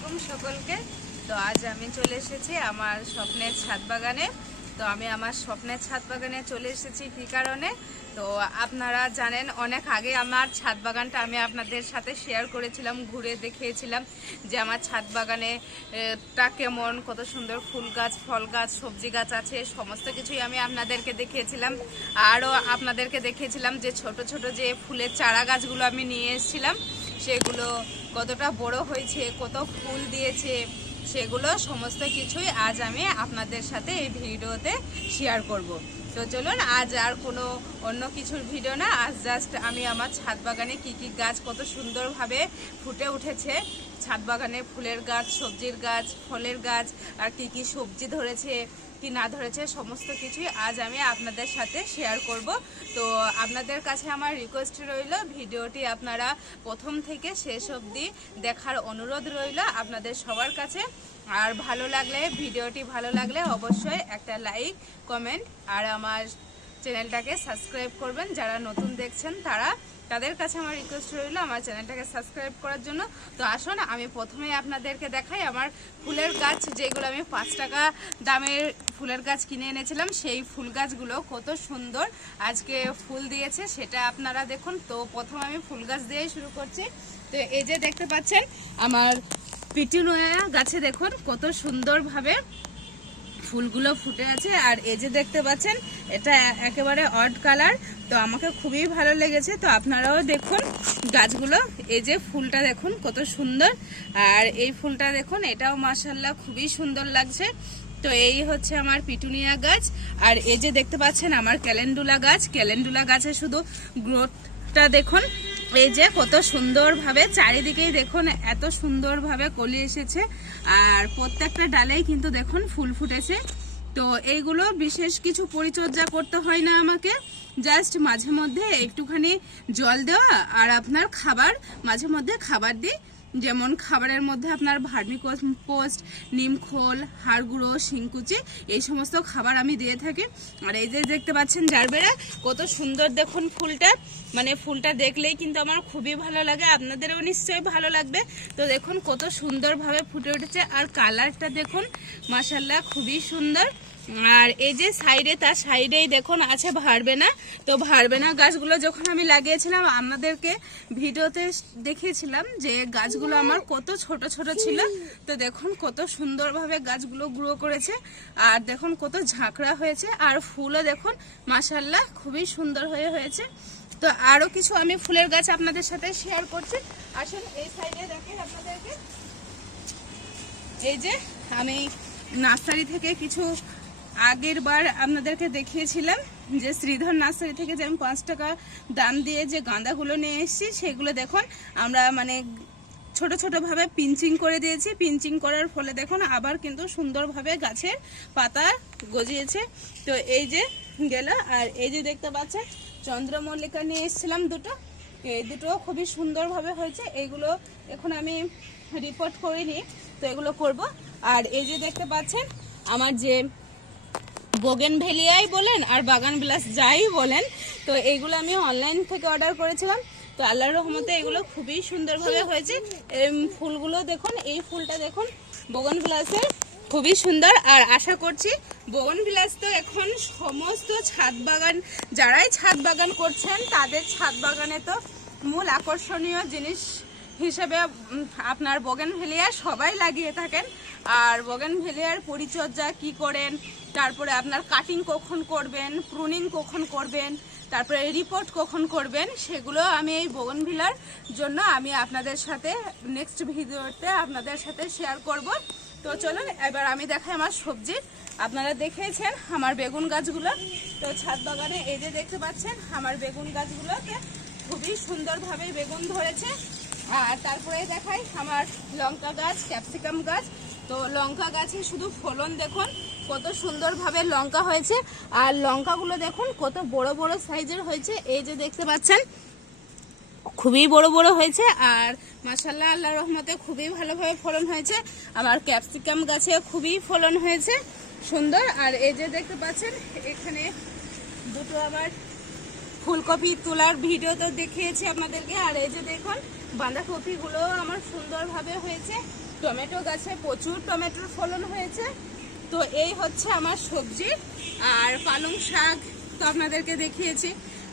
আলাইকুম সকলকে। তো আজ আমি চলে এসেছি আমার স্বপ্নের ছাদ বাগানে। তো আমি আমার স্বপ্নের ছাদ বাগানে চলে এসেছি কী কারণে, তো আপনারা জানেন অনেক আগে আমার ছাদ বাগানটা আমি আপনাদের সাথে শেয়ার করেছিলাম, ঘুরে দেখিয়েছিলাম যে আমার ছাদ বাগানে টা কেমন, কত সুন্দর ফুল গাছ, ফল গাছ, সবজি গাছ আছে, সমস্ত কিছুই আমি আপনাদেরকে দেখিয়েছিলাম। আরও আপনাদেরকে দেখিয়েছিলাম যে ছোট ছোট যে ফুলের চারা গাছগুলো আমি নিয়ে এসেছিলাম, সেগুলো কতটা বড় হয়েছে, কত ফুল দিয়েছে, সেগুলো সমস্ত কিছুই আজ আমি আপনাদের সাথে এই ভিডিওতে শেয়ার করব। তো চলুন, আজ আর কোনো অন্য কিছুর ভিডিও না, আজ জাস্ট আমি আমার ছাদ বাগানে কী কী গাছ কত সুন্দরভাবে ফুটে উঠেছে, ছাদ বাগানে ফুলের গাছ, সবজির গাছ, ফলের গাছ, আর কী কী সবজি ধরেছে কি না ধরেছে, সমস্ত কিছুই আজ আমি আপনাদের সাথে শেয়ার করব। তো আপনাদের কাছে আমার রিকোয়েস্ট রইল, ভিডিওটি আপনারা প্রথম থেকে শেষ অবধি দেখার অনুরোধ রইল আপনাদের সবার কাছে। আর ভিডিওটি ভালো লাগলে অবশ্যই একটা লাইক, কমেন্ট আর আমার চ্যানেলটাকে সাবস্ক্রাইব করবেন। যারা নতুন দেখছেন তাদের কাছে আমার রিকোয়েস্ট রইল আমার চ্যানেলটাকে সাবস্ক্রাইব করার জন্য। তো আসুন, আমি প্রথমেই আপনাদেরকে দেখাই আমার ফুলের গাছ, যেগুলো আমি 5 টাকা দামের ফুলের গাছ কিনে এনেছিলাম, সেই ফুল গাছগুলো কত সুন্দর আজকে ফুল দিয়েছে সেটা আপনারা দেখুন। তো প্রথম আমি ফুল গাছ দিয়েই শুরু করছি। তো এই যে দেখতে পাচ্ছেন আমার পিটুনিয়া গাছে দেখুন কত সুন্দরভাবে ফুলগুলো ফুটে আছে। আর এই যে দেখতে পাচ্ছেন এটা একেবারে অড কালার, তো আমাকে খুবই ভালো লেগেছে। তো আপনারাও দেখুন গাছগুলো, এই যে ফুলটা দেখুন কত সুন্দর, আর এই ফুলটা দেখুন, এটাও মাশাআল্লাহ খুবই সুন্দর লাগছে। তো এই হচ্ছে আমার পিটুনিয়া গাছ। আর এই যে দেখতে পাচ্ছেন আমার ক্যালেন্ডুলা গাছ, ক্যালেন্ডুলা গাছে শুধু গ্রোথটা দেখুন, এই যে কত সুন্দরভাবে চারিদিকেই দেখুন এত সুন্দরভাবে কলি এসেছে, আর প্রত্যেকটা ডালেই কিন্তু দেখুন ফুল ফুটেছে। তো এইগুলো বিশেষ কিছু পরিচর্যা করতে হয় না আমাকে, জাস্ট মাঝে মধ্যে একটুখানি জল দেওয়া আর আপনার খাবার মাঝে মধ্যে খাবার দিই, যেমন খাবারের মধ্যে আপনার ভার্মি কম্পোস্ট, নিমখোল, হাড় গুঁড়ো, শিংকুচি, এই সমস্ত খাবার আমি দিয়ে থাকি। আর এই যে দেখতে পাচ্ছেন জারবেরা, কত সুন্দর দেখুন ফুলটা, মানে ফুলটা দেখলেই কিন্তু আমার খুবই ভালো লাগে, আপনাদেরও নিশ্চয়ই ভালো লাগবে। তো দেখুন কত সুন্দরভাবে ফুটে উঠেছে, আর কালারটা দেখুন মাশাআল্লাহ খুবই সুন্দর। আর এই যে তার সাইডেই দেখুন আছে ভারবেনা। তো ভারবেনা গাছগুলো যখন আমি লাগিয়েছিলাম আপনাদেরকে ভিডিওতে দেখিয়েছিলাম যে গাছগুলো আমার কত ছোট ছোট ছিল। তো দেখুন কত সুন্দরভাবে গাছগুলো গ্রো করেছে, আর দেখুন কত ঝাঁকড়া হয়েছে, আর ফুলও দেখুন মাশাআল্লাহ খুবই সুন্দর হয়েছে। তো আরও কিছু আমি ফুলের গাছ আপনাদের সাথে শেয়ার করছি। আসুন এই সাইডে দেখেন আপনাদেরকে, এই যে আমি নার্সারি থেকে কিছু আগের বার আপনাদেরকে দেখিয়েছিলাম যে শ্রীধর নার্সারি থেকে যে আমি 5 টাকা দাম দিয়ে যে গাঁদাগুলো নিয়ে এসেছি, সেগুলো দেখুন আমরা মানে ছোট ছোটভাবে পিঞ্চিং করে দিয়েছি। পিঞ্চিং করার ফলে দেখুন আবার কিন্তু সুন্দরভাবে গাছের পাতা গজিয়েছে। তো এই যে গেল, আর এই যে দেখতে পাচ্ছেন চন্দ্রমল্লিকা নিয়ে এসেছিলাম দুটো, এই দুটো খুবই সুন্দরভাবে হয়েছে। এইগুলো এখন আমি রিপোর্ট করিনি, তো এগুলো করব। আর এই যে দেখতে পাচ্ছেন আমার যে বোগেনভেলিয়াই বলেন আর বাগান বিলাস যাই বলেন, তো এইগুলো আমি অনলাইন থেকে অর্ডার করেছিলাম। তো আল্লাহর রহমতে এগুলো খুবই সুন্দরভাবে হয়েছে। ফুলগুলো দেখুন, এই ফুলটা দেখুন বোগেনভিলাসের খুবই সুন্দর। আর আশা করছি বোগেনভিলাস তো এখন সমস্ত ছাদ বাগান, যারাই ছাদ বাগান করছেন তাদের ছাদ বাগানে তো মূল আকর্ষণীয় জিনিস হিসেবে আপনার বোগেনভেলিয়া সবাই লাগিয়ে থাকেন। আর বোগেনভেলিয়ার পরিচর্যা কি করেন, তারপরে আপনার কাটিং কখন করবেন, প্রুনিং কখন করবেন, তারপরে রিপোর্ট কখন করবেন, সেগুলো আমি এই বোগেনভিলিয়ার জন্য আমি আপনাদের সাথে নেক্সট ভিডিওতে আপনাদের সাথে শেয়ার করব। তো চলুন এবার আমি দেখাই আমার সবজি। আপনারা দেখেছেন আমার বেগুন গাছগুলো, তো ছাদ বাগানে এই যে দেখতে পাচ্ছেন আমার বেগুন গাছগুলোতে খুবই সুন্দরভাবে বেগুন ধরেছে। আর তারপরে দেখাই আমার লঙ্কা গাছ, ক্যাপসিকাম গাছ। তো লঙ্কা গাছে শুধু ফলন দেখুন কত সুন্দরভাবে লঙ্কা হয়েছে, আর লঙ্কাগুলো দেখুন কত বড় বড় সাইজের হয়েছে। এই যে দেখতে পাচ্ছেন খুবই বড় বড় হয়েছে, আর মাশাআল্লাহ আল্লাহর রহমতে খুবই ভালোভাবে ফলন হয়েছে। আমার ক্যাপসিকাম গাছে খুবই ফলন হয়েছে সুন্দর। আর এই যে দেখতে পাচ্ছেন এখানে দুটো আবার ফুলকপি তোলার ভিডিও তো দেখিয়েছি আপনাদেরকে। আর এই যে দেখুন বাঁধাকপিগুলো আমার সুন্দরভাবে হয়েছে। টমেটো গাছে প্রচুর টমেটোর ফলন হয়েছে। তো এই হচ্ছে আমার সবজি। আর পালং শাক তো আপনাদেরকে দেখিয়েছি,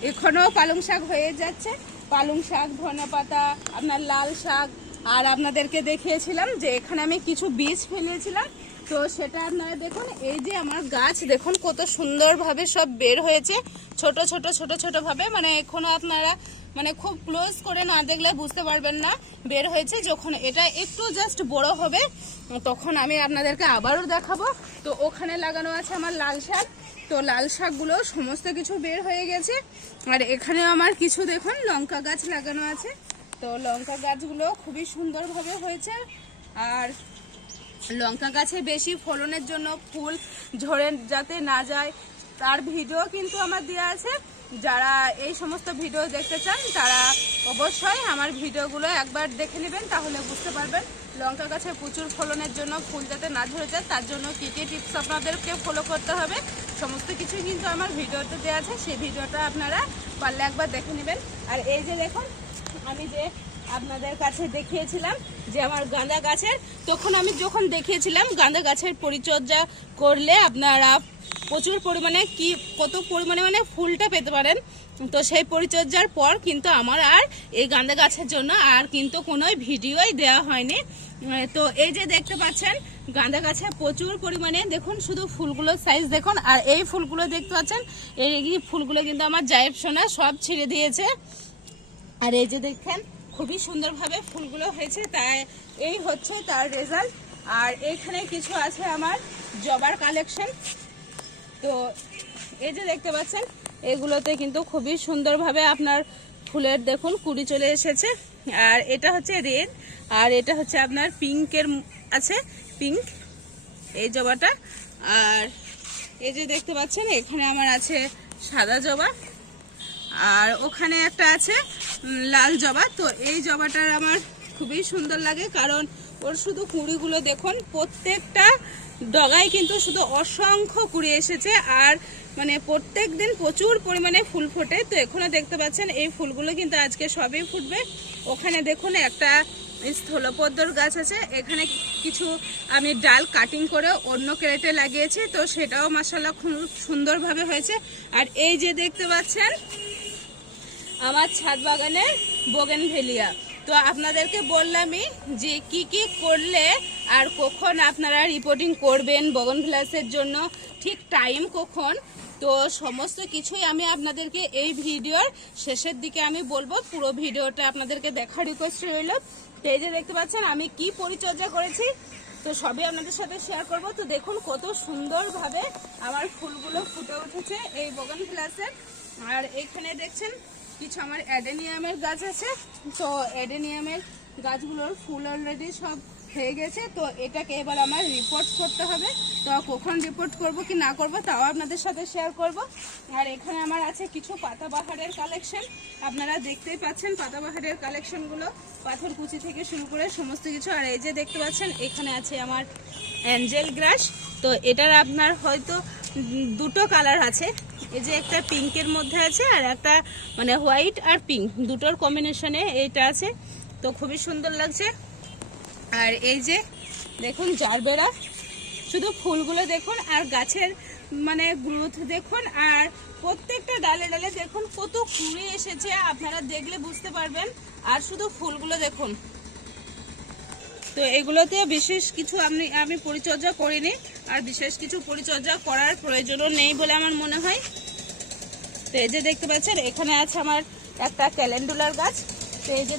এখনও পালং শাক হয়ে যাচ্ছে। পালং শাক, ধনেপাতা, আপনার লাল শাক। আর আপনাদেরকে দেখিয়েছিলাম যে এখানে আমি কিছু বীজ ফেলেছিলাম, তো সেটা আপনারা দেখুন। এই যে আমার গাছ দেখুন কত সুন্দরভাবে সব বের হয়েছে, ছোট ছোট ছোট ছোট ভাবে। মানে এখনো আপনারা মানে খুব ক্লোজ করে না দেখলে বুঝতে পারবেন না বের হয়েছে। যখন এটা একটু জাস্ট বড় হবে তখন আমি আপনাদেরকে আবারও দেখাবো। তো ওখানে লাগানো আছে আমার লাল শাক, তো লাল শাকগুলো সমস্ত কিছু বের হয়ে গেছে। আর এখানেও আমার কিছু দেখুন লঙ্কা গাছ লাগানো আছে, তো লঙ্কা গাছগুলো খুবই সুন্দরভাবে হয়েছে। আর লঙ্কা গাছে বেশি ফলনের জন্য ফুল ঝরে যাতে না যায় তার ভিডিও কিন্তু আমার দেওয়া আছে। যারা এই সমস্ত ভিডিও দেখতে চান তারা অবশ্যই আমার ভিডিওগুলো একবার দেখে নেবেন, তাহলে বুঝতে পারবেন লঙ্কা গাছে প্রচুর ফলনের জন্য ফুল যাতে না ঝরে যায় তার জন্য কী কী টিপস আপনাদেরকে ফলো করতে হবে সমস্ত কিছুই কিন্তু আমার ভিডিওতে দেওয়া আছে। সেই ভিডিওটা আপনারা পারলে একবার দেখে নেবেন। আর এই যে দেখুন আমি যে আপনাদের কাছে দেখিয়েছিলাম যে আমার গাঁদা গাছের, তখন আমি যখন দেখিয়েছিলাম গাঁদা গাছের পরিচর্যা করলে আপনারা প্রচুর পরিমাণে কত পরিমাণে মানে ফুলটা পেতে পারেন। তো সেই পরিচর্যার পর কিন্তু আমার আর এই গাঁদা গাছের জন্য আর কিন্তু কোনো ভিডিওই দেওয়া হয়নি। তো এই যে দেখতে পাচ্ছেন গাঁদা গাছে প্রচুর পরিমাণে দেখুন শুধু ফুলগুলোর সাইজ দেখুন। আর এই ফুলগুলো দেখতে পাচ্ছেন এই ফুলগুলো কিন্তু আমার জায়েব সোনা সব ছিঁড়ে দিয়েছে। আর এই যে দেখেন খুবই সুন্দরভাবে ফুলগুলো হয়েছে, তাই এই হচ্ছে তার রেজাল্ট। আর এইখানে কিছু আছে আমার জবার কালেকশন, তো এই যে দেখতে পাচ্ছেন এগুলোতে কিন্তু খুবই সুন্দরভাবে আপনার ফুলের দেখুন কুড়ি চলে এসেছে। আর এটা হচ্ছে রেড, আর এটা হচ্ছে আপনার পিঙ্কের আছে, পিঙ্ক এই জবাটা। আর এই যে দেখতে পাচ্ছেন এখানে আমার আছে সাদা জবা, আর ওখানে একটা আছে লাল জবা। তো এই জবাটার আমার খুবই সুন্দর লাগে, কারণ ওর শুধু কুড়িগুলো দেখুন প্রত্যেকটা ডগায় কিন্তু শুধু অসংখ্য কুড়ি এসেছে। আর মানে প্রত্যেক দিন প্রচুর পরিমাণে ফুল ফোটে। তো এখনো দেখতে পাচ্ছেন এই ফুলগুলো কিন্তু আজকে সবই ফুটবে। ওখানে দেখুন একটা স্থলপদ্মর গাছ আছে, এখানে কিছু আমি ডাল কাটিং করে অন্য ক্রেটে লাগিয়েছি, তো সেটাও মাশাআল্লাহ খুব সুন্দরভাবে হয়েছে। আর এই যে দেখতে পাচ্ছেন আমার ছাদ বাগানের বোগেনভেলিয়া। তো আপনাদেরকে বললামই যে কি কি করলে আর কখন আপনারা রিপোর্টিং করবেন বোগেনভেলিয়াসের জন্য, ঠিক টাইম কখন, তো সমস্ত কিছুই আমি আপনাদেরকে এই ভিডিওর শেষের দিকে আমি বলবো। পুরো ভিডিওটা আপনাদেরকে দেখার রিকোয়েস্ট রইল। তো এই যে দেখতে পাচ্ছেন আমি কি পরিচর্যা করেছি তো সবই আপনাদের সাথে শেয়ার করব। তো দেখুন কত সুন্দরভাবে আমার ফুলগুলো ফুটে উঠেছে এই বোগেনভেলিয়াসের। আর এখানে দেখছেন কিছু আমার অ্যাডেনিয়ামের গাছ আছে, তো অ্যাডেনিয়ামের গাছগুলোর ফুল অলরেডি সব হয়ে গেছে। তো এটাকে এবার আমার রিপোর্ট করতে হবে, তো কখন রিপোর্ট করব কি না করব তাও আপনাদের সাথে শেয়ার করব। আর এখানে আমার আছে কিছু পাতাবাহারের কালেকশন, আপনারা দেখতেই পাচ্ছেন পাতাবাহারের কালেকশনগুলো পাথরকুচি থেকে শুরু করে সমস্ত কিছু। আর এই যে দেখতে পাচ্ছেন এখানে আছে আমার অ্যাঞ্জেল গ্রাস, তো এটার আপনার হয়তো দুটো কালার আছে, এই যে একটা পিঙ্কের মধ্যে আছে আর একটা মানে হোয়াইট আর পিঙ্ক দুটোর কম্বিনেশনে এইটা আছে, তো খুবই সুন্দর লাগছে। আর এই যে দেখুন জারবেরা, শুধু ফুলগুলো দেখুন আর গাছের মানে গ্রোথ দেখুন। আর প্রত্যেকটা ডালে ডালে দেখুন কত কুড়ি এসেছে, আপনারা দেখলে বুঝতে পারবেন। আর শুধু ফুলগুলো দেখুন, তো এগুলোতে বিশেষ কিছু আমি পরিচর্যা করিনি, আর বিশেষ কিছু পরিচর্যা করার প্রয়োজনও নেই বলে আমার মনে হয়। তো এই যে দেখতে পাচ্ছেন এখানে আছে আমার একটা ক্যালেন্ডুলার গাছ, তো এই যে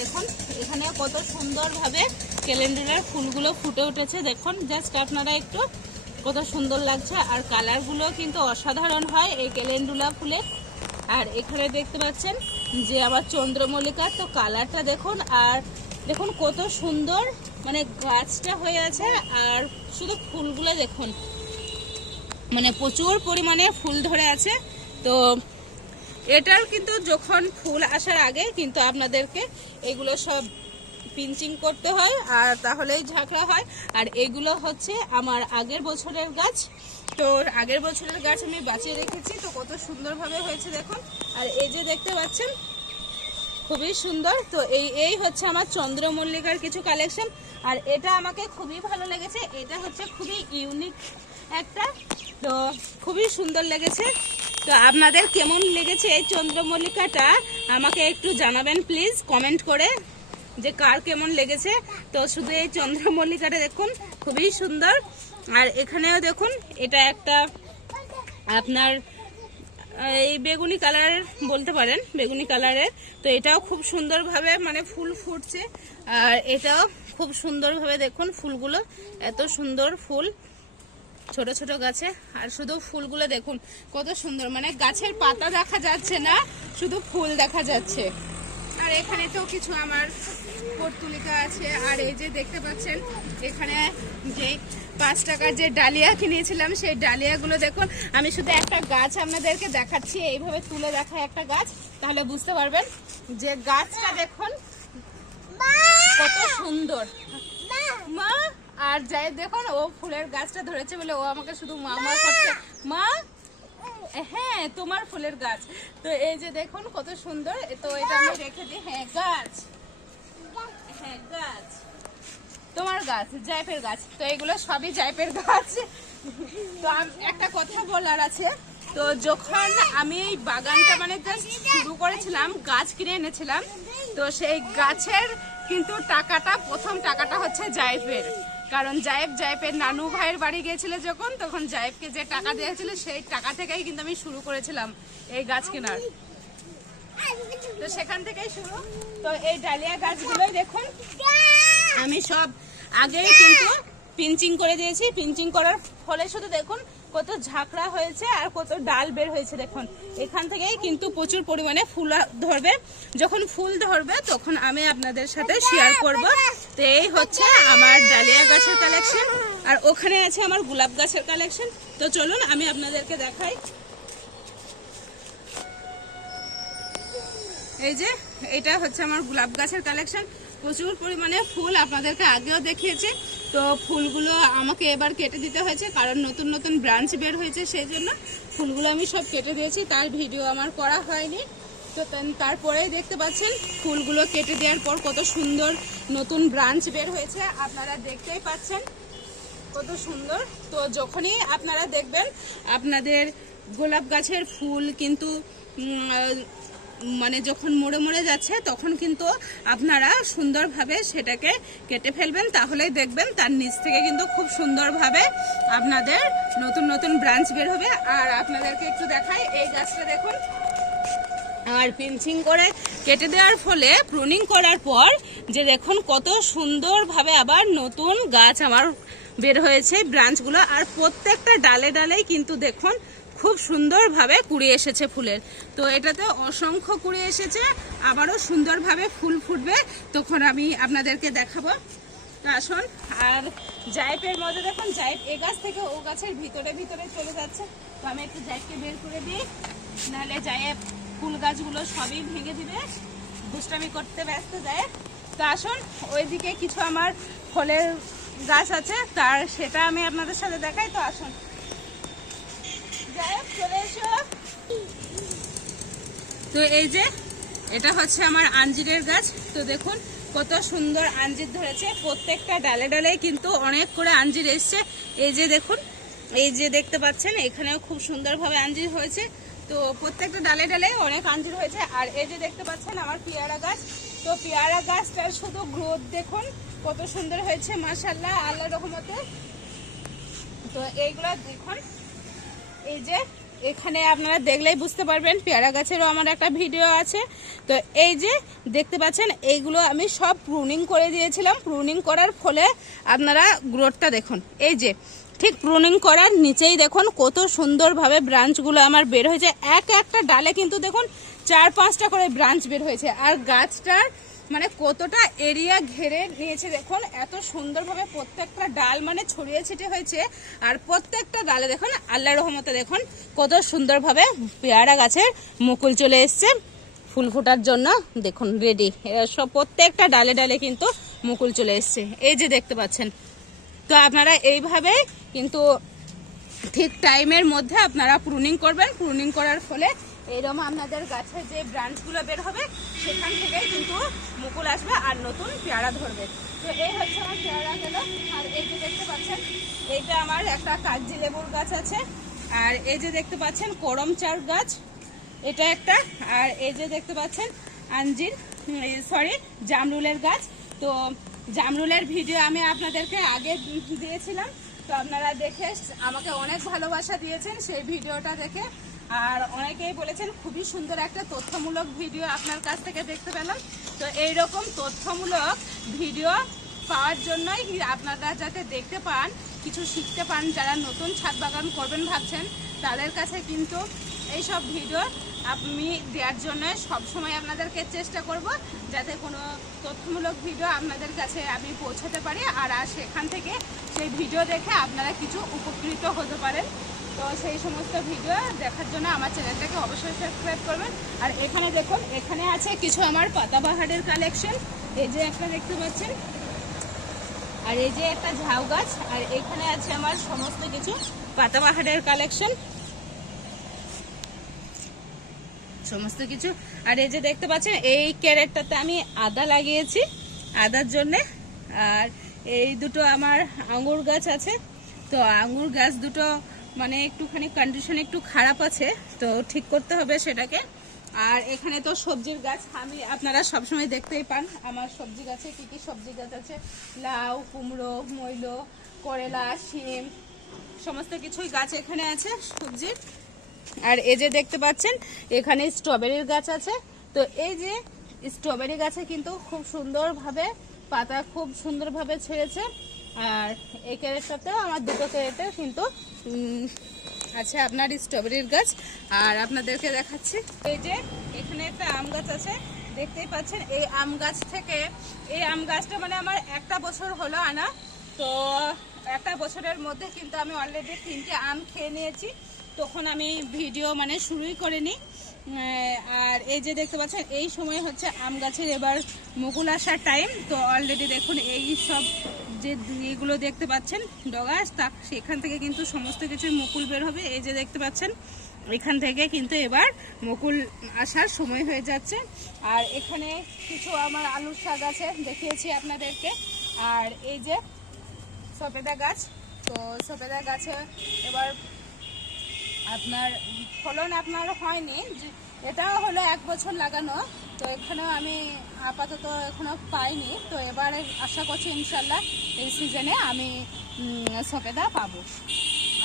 দেখুন এখানে কত সুন্দরভাবে ক্যালেন্ডুলার ফুলগুলো ফুটে উঠেছে, দেখুন জাস্ট আপনারা একটু কত সুন্দর লাগছে। আর কালারগুলো কিন্তু অসাধারণ হয় এই ক্যালেন্ডুলা ফুলের। আর এখানে দেখতে পাচ্ছেন যে আবার চন্দ্রমল্লিকা, তো কালারটা দেখুন আর দেখুন কত সুন্দর মানে গাছটা হয়ে আছে। আর শুধু ফুলগুলো দেখুন মানে প্রচুর পরিমাণে ফুল ধরে আছে। তো এটার কিন্তু যখন ফুল আসার আগে কিন্তু আপনাদেরকে এগুলো সব পিঞ্চিং করতে হয়, আর তাহলেই ঝাঁকড়া হয়। আর এগুলো হচ্ছে আমার আগের বছরের গাছ, তো আগের বছরের গাছ আমি বাঁচিয়ে রেখেছি, তো কত সুন্দরভাবে হয়েছে দেখুন। আর এই যে দেখতে পাচ্ছেন খুবই সুন্দর। তো এই হচ্ছে আমার চন্দ্রমল্লিকার কিছু কালেকশন। আর এটা আমাকে খুবই ভালো লেগেছে, এটা হচ্ছে খুবই ইউনিক একটা, তো খুবই সুন্দর লেগেছে। তো আপনাদের কেমন লেগেছে এই চন্দ্রমল্লিকাটা আমাকে একটু জানাবেন প্লিজ কমেন্ট করে, যে কার কেমন লেগেছে। তো শুধু এই চন্দ্রমল্লিকাটা দেখুন খুবই সুন্দর। আর এখানেও দেখুন এটা একটা আপনার এই বেগুনি কালার বলতে পারেন, বেগুনি কালারের। তো এটাও খুব সুন্দরভাবে মানে ফুল ফুটছে। আর এটাও খুব সুন্দরভাবে দেখুন ফুলগুলো, এত সুন্দর ফুল ছোট ছোট গাছে। আর শুধু ফুলগুলো দেখুন কত সুন্দর, মানে গাছের পাতা দেখা যাচ্ছে না, শুধু ফুল দেখা যাচ্ছে। আর এখানে তো কিছু আমার পর্তুলিকা আছে। আর এই যে দেখতে পাচ্ছেন এখানে যে 5 টাকার যে ডালিয়া কিনেছিলাম, সেই ডালিয়াগুলো দেখুন। আমি শুধু একটা গাছ আপনাদেরকে দেখাচ্ছি, এইভাবে তুলে দেখায় একটা গাছ, তাহলে বুঝতে পারবেন যে গাছটা দেখুন কত সুন্দর। মা আর যাই দেখুন ও ফুলের গাছটা ধরেছে বলে ও আমাকে শুধু মা মা করছে। মা হ্যাঁ তোমার ফুলের গাছ। তো এই যে দেখুন কত সুন্দর। তো এটা আমি রেখে দিই। হ্যাঁ গাছ, হ্যাঁ গাছ, তোমার গাছ, জাইফের গাছ। তো এগুলো সবই জাইফের গাছ। তো একটা কথা বলার আছে, তো যখন আমি এই বাগানটা মানে শুরু করেছিলাম, গাছ কিনে এনেছিলাম, তো সেই গাছের কিন্তু টাকাটা, প্রথম টাকাটা হচ্ছে জাইফের। কারণ জাইফের নানু ভাইয়ের বাড়ি গিয়েছিল যখন, তখন জাইফকে যে টাকা দিয়েছিল সেই টাকা থেকেই কিন্তু আমি শুরু করেছিলাম এই গাছ কেনার। তো সেখান থেকেই শুরু। তো এই ডালিয়া গাছগুলোই দেখুন আমি সব আগেই কিন্তু পিঞ্চিং করে দিয়েছি। পিঞ্চিং করার ফলে শুধু দেখুন কত ঝাঁকড়া হয়েছে আর কত ডাল বের হয়েছে। দেখুন এখান থেকেই কিন্তু প্রচুর পরিমাণে ফুল ধরবে। যখন ফুল ধরবে তখন আমি আপনাদের সাথে শেয়ার করব। তো এই হচ্ছে আমার ডালিয়া গাছের কালেকশন। আর ওখানে আছে আমার গোলাপ গাছের কালেকশন। তো চলুন আমি আপনাদেরকে দেখাই। এই যে এটা হচ্ছে আমার গোলাপ গাছের কালেকশন। প্রচুর পরিমাণে ফুল আপনাদেরকে আগেও দেখিয়েছে। তো ফুলগুলো আমাকে এবার কেটে দিতে হয়েছে, কারণ নতুন নতুন ব্রাঞ্চ বের হয়েছে, সেই জন্য ফুলগুলো আমি সব কেটে দিয়েছি। তার ভিডিও আমার করা হয়নি। তো তারপরেই দেখতে পাচ্ছেন ফুলগুলো কেটে দেওয়ার পর কত সুন্দর নতুন ব্রাঞ্চ বের হয়েছে, আপনারা দেখতেই পাচ্ছেন কত সুন্দর। তো যখনই আপনারা দেখবেন আপনাদের গোলাপ গাছের ফুল কিন্তু মানে যখন মরে মরে যাচ্ছে, তখন কিন্তু আপনারা সুন্দরভাবে সেটাকে কেটে ফেলবেন, তাহলেই দেখবেন তার নিচ থেকে কিন্তু খুব সুন্দরভাবে আপনাদের নতুন নতুন ব্রাঞ্চ বের হবে। আর আপনাদেরকে একটু দেখাই, এই গাছটা দেখুন আর পিঞ্চিং করে কেটে দেওয়ার ফলে প্রুনিং করার পর যে দেখুন কত সুন্দরভাবে আবার নতুন গাছ আমার বের হয়েছে ব্রাঞ্চগুলো। আর প্রত্যেকটা ডালে ডালেই কিন্তু দেখুন খুব সুন্দরভাবে কুড়ি এসেছে ফুলের। তো এটাতে অসংখ্য কুড়ি এসেছে, আবারও সুন্দরভাবে ফুল ফুটবে, তখন আমি আপনাদেরকে দেখাবো। তো আসুন। আর জাইফের মধ্যে দেখুন জাইফ এ গাছ থেকে ও গাছের ভিতরে ভিতরে চলে যাচ্ছে। তো আমি একটু জাইফকে বের করে দিই, নাহলে জাইফ ফুল গাছগুলো সবই ভেঙে দিবে, দুষ্টামি করতে ব্যস্ত যায়। তো আসুন ওইদিকে কিছু আমার ফলের গাছ আছে, তার সেটা আমি আপনাদের সাথে দেখাই। তো আসুন চলে এসো। তো এই যে এটা হচ্ছে আমার আঞ্জিরের গাছ। তো দেখুন কত সুন্দর আঞ্জির ধরেছে, প্রত্যেকটা ডালে ডালে কিন্তু অনেক করে আঞ্জির এসছে। এই যে দেখুন, এই যে দেখতে পাচ্ছেন এখানেও খুব সুন্দরভাবে আঞ্জির হয়েছে। তো প্রত্যেকটা ডালে ডালে অনেক আঞ্জির হয়েছে। আর এই যে দেখতে পাচ্ছেন আমার পেয়ারা গাছ। তো পেয়ারা গাছটার শুধু গ্রোথ দেখুন কত সুন্দর হয়েছে, মাশাআল্লাহ, আল্লাহর রহমতে। তো এইগুলো দেখুন, এই যে এখানে আপনারা দেখলেই বুঝতে পারবেন, পেয়ারা গাছেরও আমার একটা ভিডিও আছে। তো এই যে দেখতে পাচ্ছেন এইগুলো আমি সব প্রুনিং করে দিয়েছিলাম। প্রুনিং করার ফলে আপনারা গ্রোথটা দেখুন, এই যে ঠিক প্রুনিং করার নিচেই দেখুন কত সুন্দরভাবে ব্রাঞ্চগুলো আমার বের হয়েছে। এক একটা ডালে কিন্তু দেখুন 4-5টা করে ব্রাঞ্চ বের হয়েছে। আর গাছটার মানে কতটা এরিয়া ঘেরে নিয়েছে দেখুন, এত সুন্দরভাবে প্রত্যেকটা ডাল মানে ছড়িয়ে ছিটে হয়েছে। আর প্রত্যেকটা ডালে দেখুন আল্লাহর রহমতে দেখুন কত সুন্দরভাবে পেয়ারা গাছের মুকুল চলে এসছে ফুল ফোটার জন্য। দেখুন রেডি, সব প্রত্যেকটা ডালে ডালে কিন্তু মুকুল চলে এসছে, এই যে দেখতে পাচ্ছেন। তো আপনারা এইভাবে কিন্তু ঠিক টাইমের মধ্যে আপনারা প্রুনিং করবেন। প্রুনিং করার ফলে এইরকম আপনাদের গাছের যে ব্রাঞ্চগুলো বের হবে সেখান থেকেই কিন্তু মুকুল আসবে আর নতুন পেয়ারা ধরবে। তো এই হচ্ছে আমার পেয়ারা গেল। আর এই যে দেখতে পাচ্ছেন এইটা আমার একটা কাগজি লেবুর গাছ আছে, আর এই যে দেখতে পাচ্ছেন করমচার গাছ এটা একটা, আর এই যে দেখতে পাচ্ছেন জামরুলের গাছ। তো জামরুলের ভিডিও আমি আপনাদেরকে আগে দিয়েছিলাম, তো আপনারা দেখে আমাকে অনেক ভালোবাসা দিয়েছেন সেই ভিডিওটা দেখে, আর অনেকেই বলেছেন খুবই সুন্দর একটা তথ্যমূলক ভিডিও আপনার কাছ থেকে দেখতে পেলাম। তো এইরকম তথ্যমূলক ভিডিও পাওয়ার জন্যই আপনারা যাতে দেখতে পান, কিছু শিখতে পান, যারা নতুন ছাদ বাগান করবেন ভাবছেন তাদের কাছে কিন্তু এইসব ভিডিও আমি দেওয়ার জন্য সবসময় আপনাদেরকে চেষ্টা করব, যাতে কোনো তথ্যমূলক ভিডিও আপনাদের কাছে আমি পৌঁছাতে পারি, আর সেখান থেকে সেই ভিডিও দেখে আপনারা কিছু উপকৃত হতে পারেন। তো সেই সমস্ত ভিডিও দেখার জন্য আমার চ্যানেলটাকে অবশ্যই সাবস্ক্রাইব করবেন। আর এখানে দেখুন, এখানে আছে কিছু আমার পাতাবাহারের কালেকশন, এই যে একটা দেখতে পাচ্ছেন, আর এই যে একটা ঝাউ গাছ, আর এখানে আছে আমার সমস্ত কিছু পাতাবাহারের কালেকশন সমস্ত কিছু। আর এই যে দেখতে পাচ্ছেন এই ক্যারেটটাতে আমি আদা লাগিয়েছি আদার জন্যে, আর এই দুটো আমার আঙ্গুর গাছ আছে। তো আঙ্গুর গাছ দুটো মানে একটুখানি কন্ডিশন একটু খারাপ আছে, তো ঠিক করতে হবে সেটাকে। আর এখানে তো সবজির গাছ আমি আপনারা সবসময় দেখতেই পান আমার সবজি গাছে কি কি সবজি গাছ আছে, লাউ, কুমড়ো, মইলো, করেলা, শিম, সমস্ত কিছুই গাছ এখানে আছে সবজির। আর এই যে দেখতে পাচ্ছেন এখানে স্ট্রবেরির গাছ আছে। তো এই যে স্ট্রবেরি গাছে কিন্তু খুব সুন্দরভাবে পাতা খুব সুন্দরভাবে ছেড়েছে, আর এই ক্যারেটটাতেও আমার দুটো ক্যারেটে কিন্তু আছে আপনার স্ট্রবেরির গাছ। আর আপনাদেরকে দেখাচ্ছি এই যে এখানে একটা আম গাছ আছে, দেখতেই পাচ্ছেন। এই আম গাছ থেকে এই আম গাছটা মানে আমার একটা বছর হলো আনা, তো একটা বছরের মধ্যে কিন্তু আমি অলরেডি 3টে আম খেয়ে নিয়েছি, তখন আমি ভিডিও মানে শুরুই করিনি। আর এই যে দেখতে পাচ্ছেন এই সময় হচ্ছে আম গাছের এবার মুকুল আসার টাইম। তো অলরেডি দেখুন এই সব যে এগুলো দেখতে পাচ্ছেন ডগাছ, তা সেখান থেকে কিন্তু সমস্ত কিছু মুকুল বের হবে। এই যে দেখতে পাচ্ছেন এখান থেকে কিন্তু এবার মুকুল আসার সময় হয়ে যাচ্ছে। আর এখানে কিছু আমার আলুর শাক আছে দেখিয়েছি আপনাদেরকে। আর এই যে সবেদা গাছ, তো সবেদা গাছে এবার আপনার ফলন আপনার হয়নি, এটাও হলো 1 বছর লাগানো, তো এখানেও আমি আপাতত এখনো পাইনি। তো এবারে আশা করছি ইনশাল্লাহ এই সিজনে আমি সবেদা পাবো।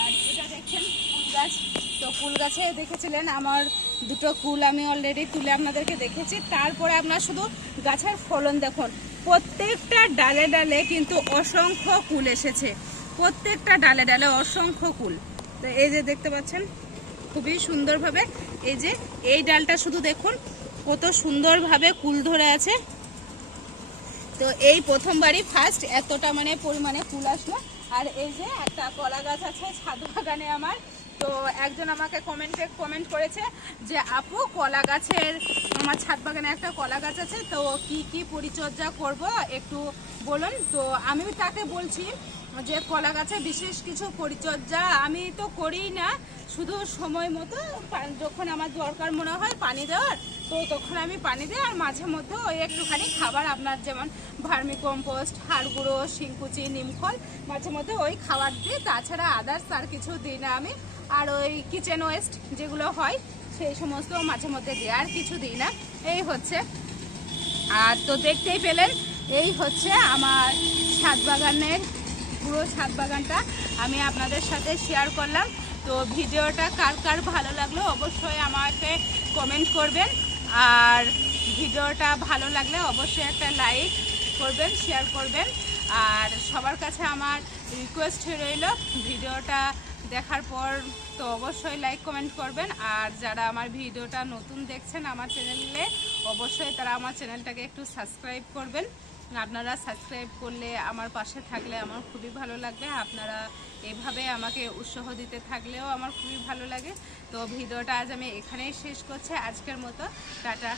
আর এটা দেখছেন কুল গাছ, তো কুল গাছে দেখেছিলেন আমার দুটো কুল আমি অলরেডি তুলে আপনাদেরকে দেখেছি। তারপরে আপনার শুধু গাছের ফলন দেখুন, প্রত্যেকটা ডালে ডালে কিন্তু অসংখ্য কুল এসেছে, প্রত্যেকটা ডালে ডালে অসংখ্য কুল। তো এই যে দেখতে পাচ্ছেন খুবই সুন্দরভাবে এই যে এই ডালটা শুধু দেখুন কত সুন্দরভাবে কুল ধরে আছে। তো এই প্রথমবারই ফার্স্ট এতটা মানে পরিমাণে কুল আসলো। আর এই যে একটা কলা গাছ আছে ছাদ বাগানে আমার, তো একজন আমাকে কমেন্ট করেছে যে আপু কলা গাছের আমার ছাদ বাগানে একটা কলা গাছ আছে, তো কি পরিচর্যা করব একটু বলুন। তো আমি তাকে বলছি যে কলা গাছে বিশেষ কিছু পরিচর্যা আমি তো করি না, শুধু সময় মতো যখন আমার দরকার মনে হয় পানি দেওয়ার, তো তখন আমি পানি দিই। আর মাঝে মধ্যে ওই একটুখানি খাবার আপনার যেমন ভার্মি কম্পোস্ট, হাড় গুঁড়ো, শিংকুচি, নিমখোল মাঝে মধ্যে ওই খাবার দিই, তাছাড়া আদার্স আর কিছু দিই না আমি। আর ওই কিচেন ওয়েস্ট যেগুলো হয় সেই সমস্ত মাঝে মধ্যে দিই, আর কিছু দিই না। এই হচ্ছে, আর তো দেখতেই পেলেন এই হচ্ছে আমার ছাদ বাগানের পুরো ছাদ বাগানটা আমি আপনাদের সাথে শেয়ার করলাম। তো ভিডিওটা কার কার ভালো লাগলো অবশ্যই আমাকে কমেন্ট করবেন, আর ভিডিওটা ভালো লাগলে অবশ্যই একটা লাইক করবেন, শেয়ার করবেন। আর সবার কাছে আমার রিকোয়েস্ট রইল ভিডিওটা দেখার পর তো অবশ্যই লাইক কমেন্ট করবেন। আর যারা আমার ভিডিওটা নতুন দেখছেন আমার চ্যানেলে অবশ্যই তারা আমার চ্যানেলটাকে একটু সাবস্ক্রাইব করবেন। আপনারা সাবস্ক্রাইব করলে আমার পাশে থাকলে আমার খুবই ভালো লাগবে, আপনারা এভাবে আমাকে উৎসাহ দিতে থাকলেও আমার খুবই ভালো লাগে। তো ভিডিওটা আজ আমি এখানেই শেষ করছি, আজকের মতো টাটা।